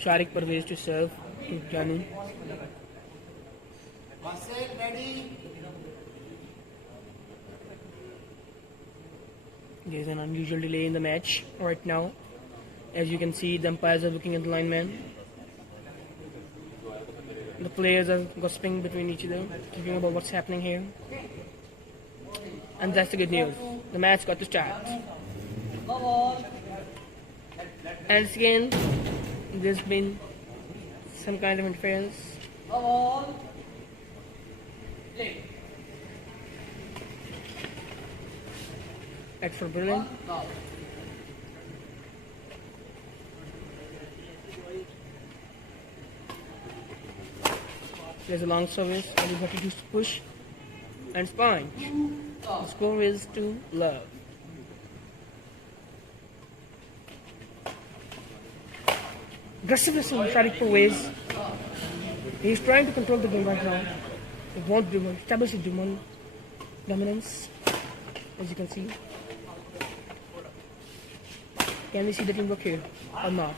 Sharik Parvez to serve to Janu. There's an unusual delay in the match right now. As you can see, the umpires are looking at the lineman. The players are gossiping between each other, talking about what's happening here. And that's the good news. The match got to start. And again, there's been some kind of interference. Act for brilliant. There's a long service, and you've got to push and sponge. The score is 2-love. Aggressiveness from Sharik Parvez. He's trying to control the game right now. He wants to establish his dominance, as you can see. Can we see the teamwork here or not?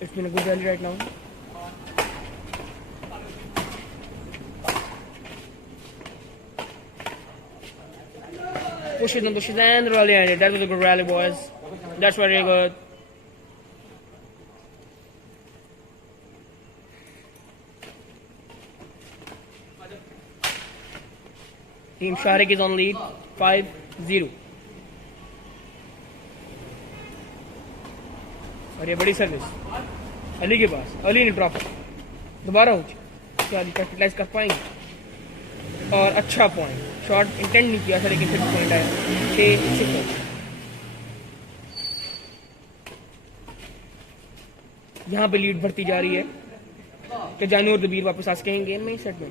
It's been a good rally right now. Pushes and pushes and the rally ended. That was a good rally, boys. That's very good. Team Sharik is on lead 5-0. और ये बड़ी service Ali के पास. अली ने drop दोबारा हो क्या Ali capitalise कर पाएंगे. और अच्छा पॉइंट. शॉट इंटेंट नहीं किया था लेकिन फिर पॉइंट आया. 6-6. यहाँ पे लीड बढ़ती जा रही है कि जानू और दबीर वापस आ सकेंगे गेम में. सेट में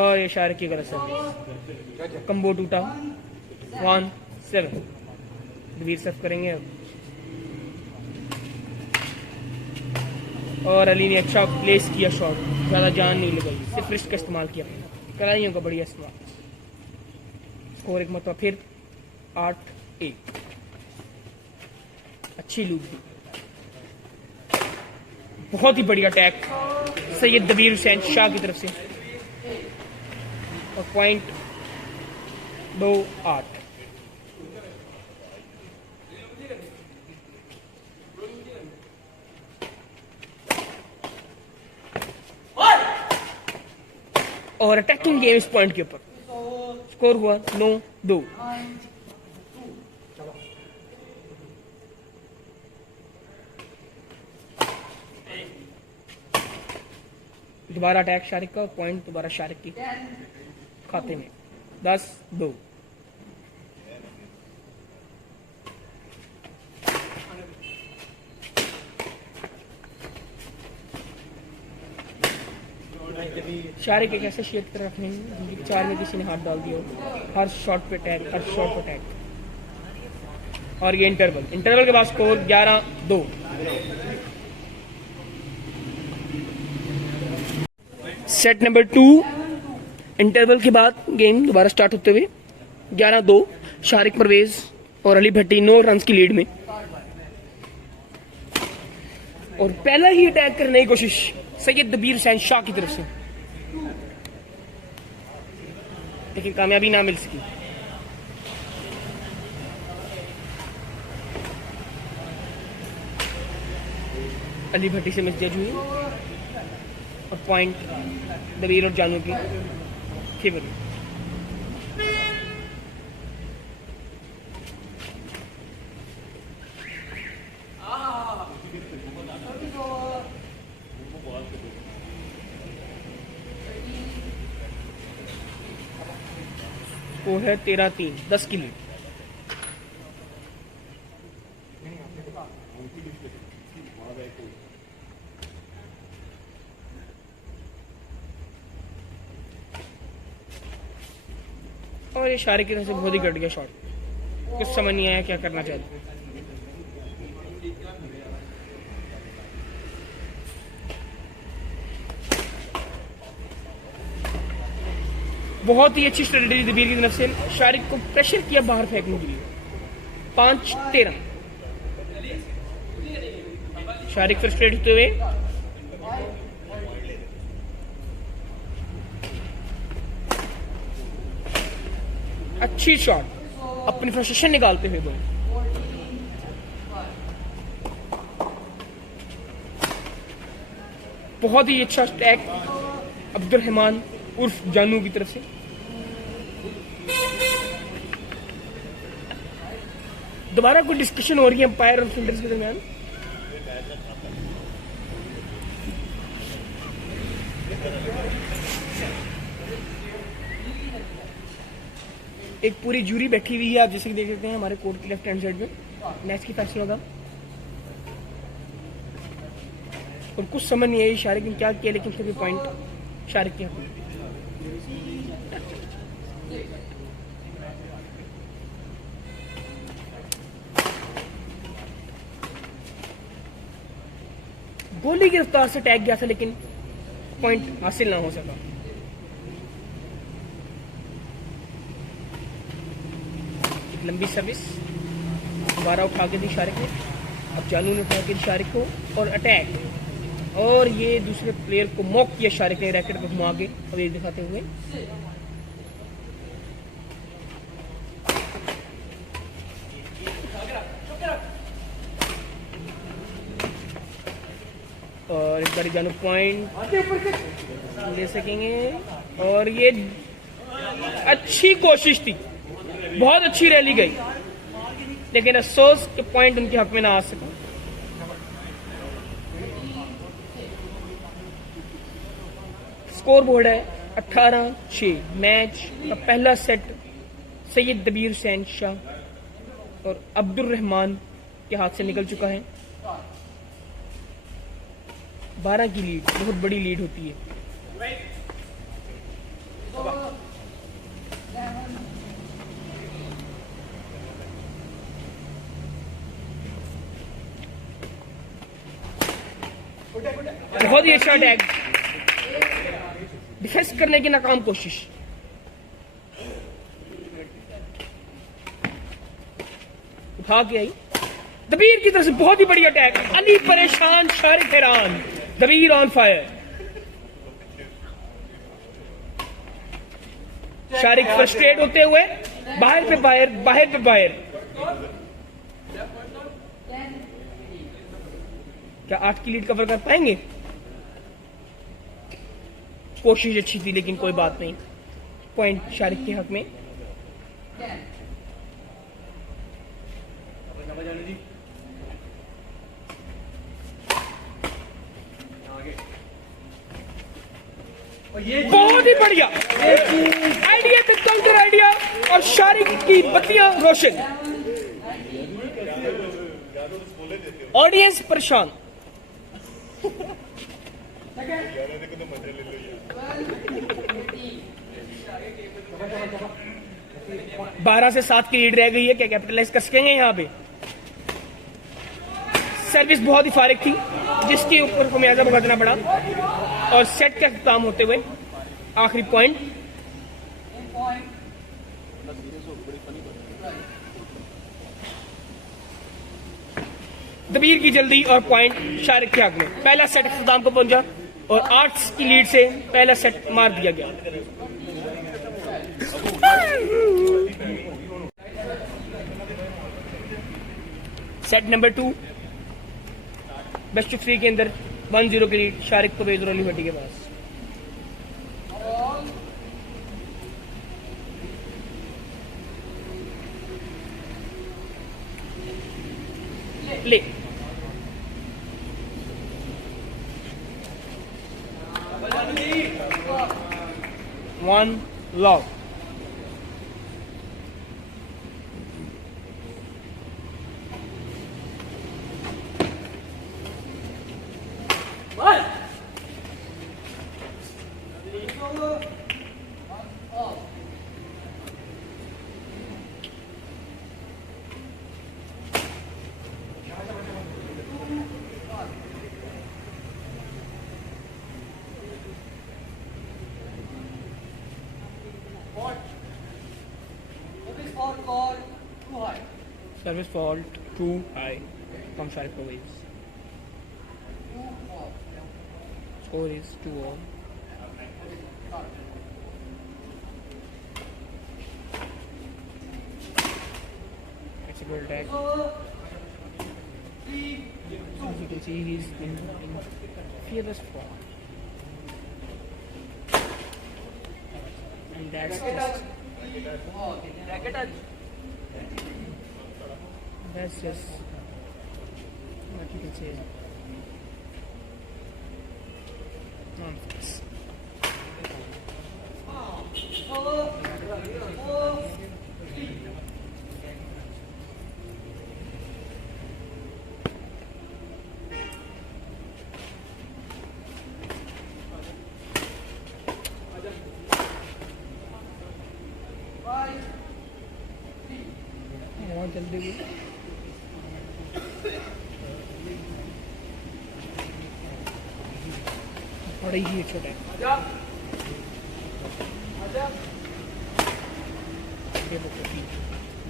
और ये शारिक की गलत सर्विस. कंबो टूटा. 1-7. दबीर सर्व करेंगे अब. और अली ने अच्छा प्लेस किया शॉट. ज़्यादा जान नहीं लगाई, सिर्फ रिस्ट का इस्तेमाल किया. कलाइयों का बढ़िया इस्तेमाल. स्कोर एक मतलब फिर 8-1. अच्छी लूट दी. बहुत ही बढ़िया अटैक सैयद दबीर हुसैन शाह की तरफ से. और पॉइंट 2-8. और अटैकिंग गेम इस पॉइंट के ऊपर. स्कोर हुआ 9-2. दोबारा अटैक शारिक का. पॉइंट दोबारा शारिक की खाते में. 10-2. शारिक एक ऐसे शेयर की तरफ नहीं जिनकी 4 में किसी ने हाथ डाल दिया. हर शॉट पे अटैक, हर शॉट पे अटैक. और ये इंटरवल के बाद स्कोर 11-2. Set number 2. इंटरवल के बाद गेम दोबारा स्टार्ट होते हुए 11-2. शारिक परवेज और अली भट्टी 9 रन की लीड में. और पहला ही अटैक करने की कोशिश सैयद दबीर हुसैन शाह की तरफ से, लेकिन कामयाबी ना मिल सकी. अली भट्टी से मिसजज हुई और पॉइंट दबीर और जानू की फेवर में. वो है 13-3. 10 की लीड. और ये शारिक की तरफ से बहुत ही घट गया शॉट. कुछ समझ नहीं आया क्या करना चाहते. बहुत ही अच्छी स्ट्रेटेजी दबीर की तरफ से. शारिक को प्रेशर किया बाहर फेंकने के लिए. 5-13. शारिक फ्रस्ट्रेट होते हुए, अच्छी शॉट, अपनी फ्रस्ट्रेशन निकालते हुए बॉल। बहुत ही अच्छा स्टैक अब्दुल रहमान उर्फ जानू की तरफ से। दोबारा कोई डिस्कशन हो रही है अंपायर और फील्डर्स के दरमियान। एक पूरी जूरी बैठी हुई है, आप जैसे कि देख सकते हैं हमारे कोर्ट की लेफ्ट हैंड साइड में। मैच की फैसला होगा और कुछ समझ नहीं आई शारिक ने क्या किया, लेकिन फिर भी पॉइंट शारिक के हाथ में। गोली की रफ्तार से टैग गया था, लेकिन पॉइंट हासिल ना हो सका। एक लंबी सर्विस दोबारा उठा के दी शारिक ने, अब जानू ने उठा के दी शारिक को और अटैक, और ये दूसरे प्लेयर को मॉक किया शारिक ने रैकेट को घुमा के अभी दिखाते हुए। और इस बार जानू पॉइंट ले सकेंगे, और ये अच्छी कोशिश थी, बहुत अच्छी रैली गई, लेकिन अफसोस के पॉइंट उनके हक में ना आ सका। स्कोर बोर्ड है 18-6। मैच का पहला सेट सैयद दबीर हुसैन शाह और अब्दुल रहमान के हाथ से निकल चुका है। 12 की लीड बहुत बड़ी लीड होती है। बहुत ही अच्छा अटैक, डिफेंस करने की नाकाम कोशिश। उठा के आई दबीर की तरफ से, बहुत ही बढ़िया अटैक। अली परेशान, शारिक हैरान, दबीर ऑन फायर। शारिक फ्रस्ट्रेट होते हुए बाहर पे बाहर, बाहर पे बाहर। क्या 8 की लीड कवर कर पाएंगे? कोशिश अच्छी थी, लेकिन कोई बात नहीं, पॉइंट शारिक के हक में। बहुत ही बढ़िया आइडिया, पे काउंटर आइडिया, और शारिक की बत्तियां रोशन। ऑडियंस परेशान। 12 से 7 की लीड रह गई है, क्या कैपिटलाइज कर सकेंगे यहाँ पे? सर्विस बहुत ही फारिग थी, जिसके ऊपर खमियाजा भुगतना पड़ा, और सेट का काम होते हुए आखिरी पॉइंट। दबीर की जल्दी और पॉइंट शारिक के हक में। पहला सेट अख्ताम को पहुंचा और 8 की लीड से पहला सेट मार दिया गया। सेट नंबर 2 बेस्ट ऑफ 3 के अंदर 1-0 की लीड शारिक को बेजर अली भट्टी के पास। ले 1 lock. Service fault too high from Sharik Waves. Score is 2-all. It's a good attack. As you can see, he's in fearless form. And that's just what you can say. Nonsense. बहुत जल्दी भी बड़ा ही छोटा है।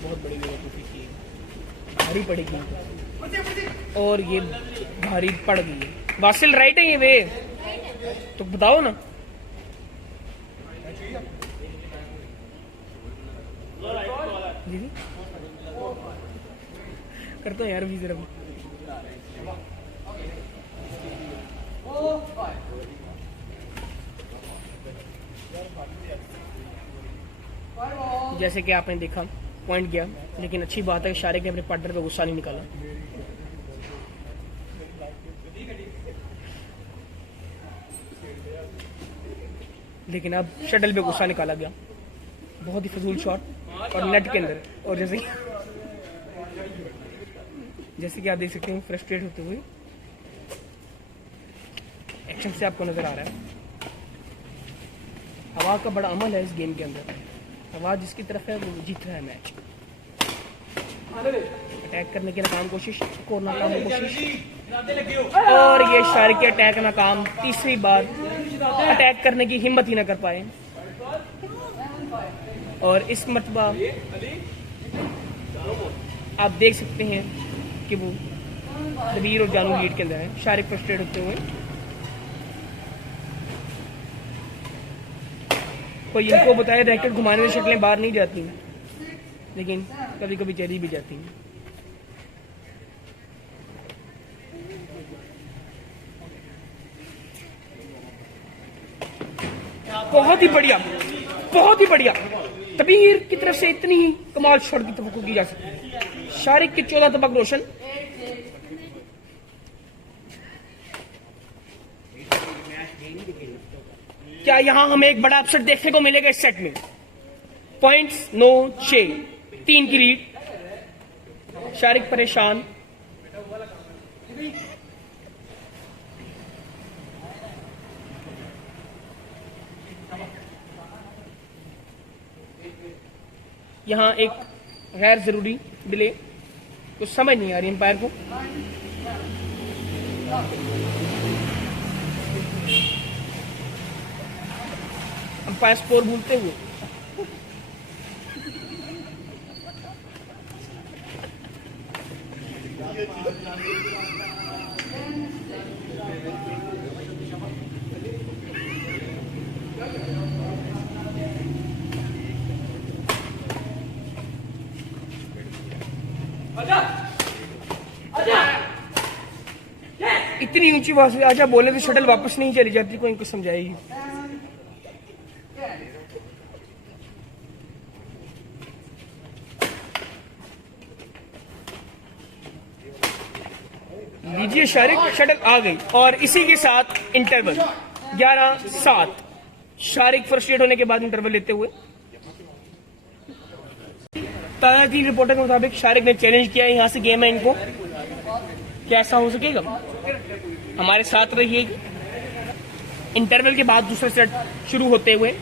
बहुत बड़ी बेवकूफ़ी की है, भारी पड़ेगी और ये भारी पड़ गई है। वासिल राइट है ये वे तो बताओ ना। जी करता हूँ यार भी जरा जैसे कि आपने देखा पॉइंट गया, लेकिन अच्छी बात है कि शारिक ने अपने पार्टनर पे गुस्सा नहीं निकाला। लेकिन अब शटल पे गुस्सा निकाला गया, बहुत ही फजूल शॉट और नेट के अंदर। और जैसे कि आप देख सकते हैं फ्रस्ट्रेट होते हुए एक्शन से आपको नजर आ रहा है। हवा का बड़ा अमल है इस गेम के अंदर, हवा जिसकी तरफ है वो जीत रहा है मैच। अटैक करने की नाकाम कोशिश, को नाकाम कोशिश, और ये शारिक के अटैक नाकाम। तीसरी बार अटैक करने की हिम्मत ही ना कर पाए। और इस मर्तबा आप देख सकते हैं कि वो दबीर और जानू लीड के अंदर है, शारिक फ्रस्ट्रेट होते हुए। कोई इनको बताए रैकेट घुमाने से शक्लें बाहर नहीं जाती, लेकिन कभी कभी चली भी जाती हैं। बहुत ही बढ़िया, बहुत ही बढ़िया। तबीर की तरफ से इतनी ही कमाल शॉट की तवक्को की जा सकती है। शारिक के 14 तबक रोशन। क्या यहां हमें एक बड़ा अपसेट देखने को मिलेगा इस सेट में? पॉइंट्स 9-6, 3 की लीड। शारिक परेशान। यहाँ एक गैर जरूरी डिले, कुछ समझ नहीं आ रही एम्पायर को। अंपायर स्कोर भूलते हुए इतनी ऊंची आवाज से आजा बोले तो शटल वापस नहीं चली जाती, कोई इनको समझाएगी। लीजिए शारिक, शटल आ गई और इसी के साथ इंटरवल 11-7। शारिक फ्रस्ट्रेट होने के बाद इंटरवल लेते हुए ताजा की रिपोर्टर के मुताबिक शारिक ने चैलेंज किया है, यहां से गेम है इनको। कैसा हो सकेगा हमारे साथ रहिएगा। इंटरवल के बाद दूसरा सेट शुरू होते हुए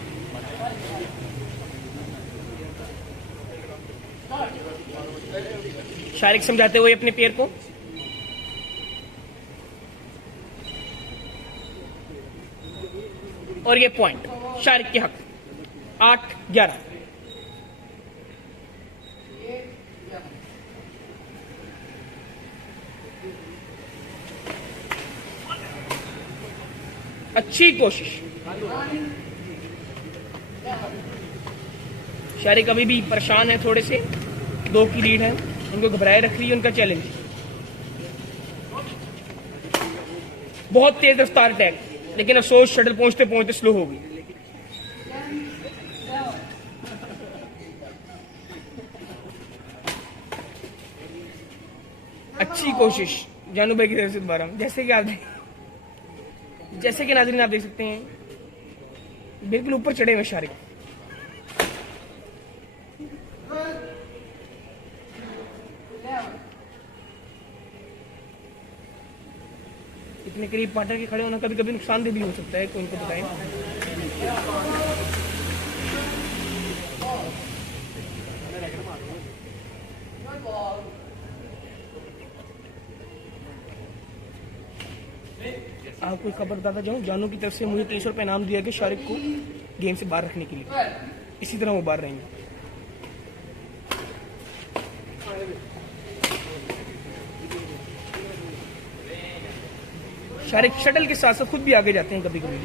शारिक समझाते हुए अपने पेयर को। और ये पॉइंट शारिक के हक, 8-11। अच्छी कोशिश। शारिक अभी भी परेशान है थोड़े से, 2 की लीड है, उनको घबराए रख रही है उनका चैलेंज। बहुत तेज रफ्तार अटैक, लेकिन अफसोस शटल पहुंचते पहुंचते स्लो हो गई। अच्छी कोशिश जानू भाई की तरफ से दोबारा, जैसे कि नाज़रीन आप देख सकते हैं बिल्कुल ऊपर चढ़े हुए शारिक। इतने करीब पार्टनर के खड़े होना कभी कभी नुकसानदेह भी हो सकता है, कोई इनको बताएं। आपको खबर बताता जाऊं, जानू की तरफ से मुझे 300 रुपये इनाम दिया कि शारिक को गेम से बाहर रखने के लिए, इसी तरह वो बाहर रहेंगे। शारिक शटल के साथ साथ खुद भी आगे जाते हैं कभी कभी।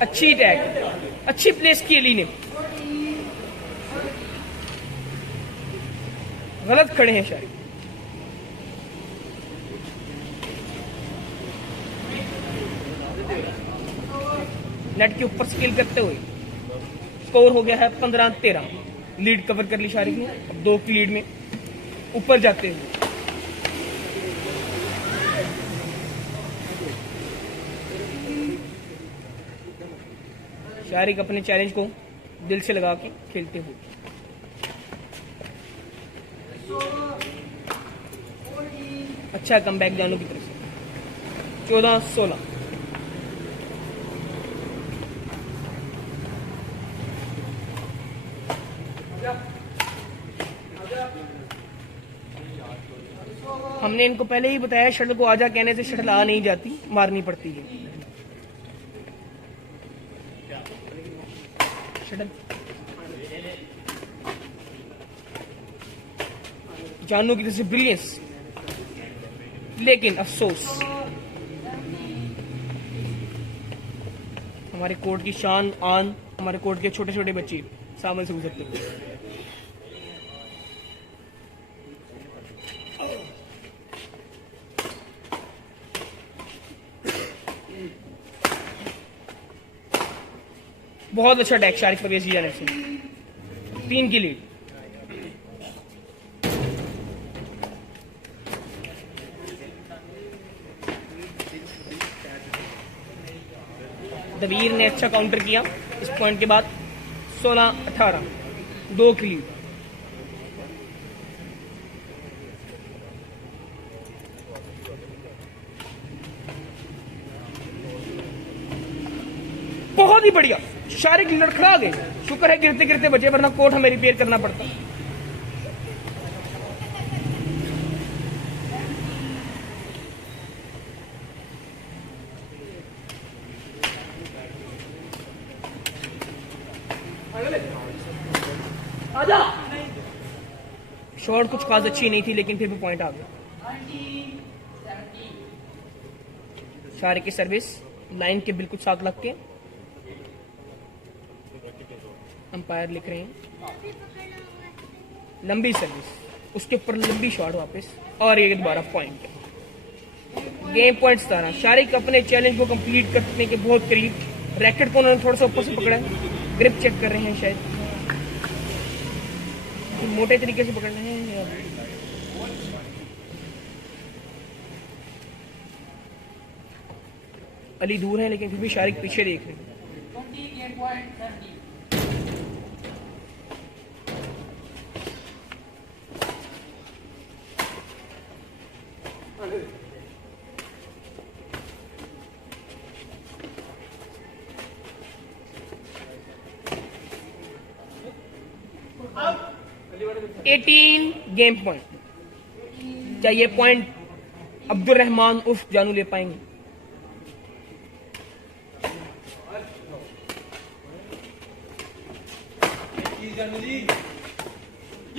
अच्छी टैग, अच्छी प्लेस की अली ने, गलत खड़े हैं शारिक। नेट के ऊपर स्किल करते हुए स्कोर हो गया है 15-13। लीड कवर कर ली शारिक ने, अब 2 की लीड में ऊपर जाते हुए। शारिक अपने चैलेंज को दिल से लगा के खेलते हुए। अच्छा कमबैक जानू की तरफ से, 14-16। हमने इनको पहले ही बताया, शटल को आजा कहने से शटल आ नहीं जाती, मारनी पड़ती है। शटल जानू की तरफ से ब्रिलियंस, लेकिन अफसोस हमारे कोर्ट की शान आन, हमारे कोर्ट के छोटे छोटे बच्चे सामने से गुजरते हैं। बहुत अच्छा अटैक शारिक परवेज की जाने से, 3 की लीड। दवीर ने अच्छा काउंटर किया इस पॉइंट के बाद, 16-18, 2 की लीड। बहुत ही बढ़िया, शारिक लड़खड़ा गए। शुक्र है गिरते गिरते बचे, वरना कोर्ट हमें रिपेयर करना पड़ता। शॉट कुछ खास अच्छी नहीं थी, लेकिन फिर भी पॉइंट आ गया। शारिक की सर्विस लाइन के बिल्कुल साथ लग के, अंपायर लिख रहे हैं लंबी सर्विस, उसके ऊपर लंबी शॉट वापस, और ये दोबारा पॉइंट। Game point 17। शारिक अपने चैलेंज को कंप्लीट करने के बहुत करीब। रैकेट को उन्होंने थोड़ा सा ऊपर से पकड़ा है, ग्रिप चेक कर रहे हैं, शायद मोटे तरीके से पकड़ रहे हैं। अली दूर है, लेकिन फिर भी शारिक पीछे देख रहे हैं। 18 गेम पॉइंट। क्या ये पॉइंट अब्दुल रहमान उर्फ जानू ले पाएंगे?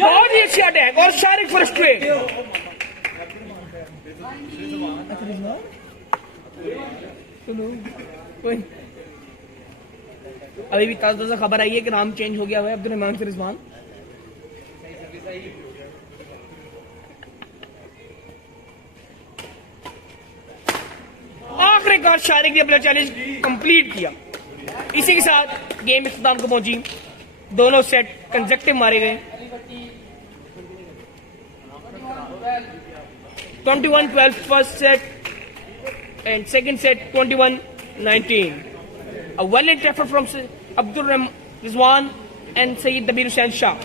बहुत ही अच्छे अटैक और शारिक फ्रस्ट्रेट। अभी भी ताज़ा खबर आई है कि नाम चेंज हो गया है अब्दुल रहमान से रिजवान। आखिरकार शारिक ने अपना चैलेंज कंप्लीट किया। इसी के साथ गेम इख्तिताम को पहुंची। दोनों सेट कंसेक्टिव मारे गए। 21-12 first set and second set 21-19. A well-known effort from Abdul Rizwan and Sayyid Dabir Hussain Shah.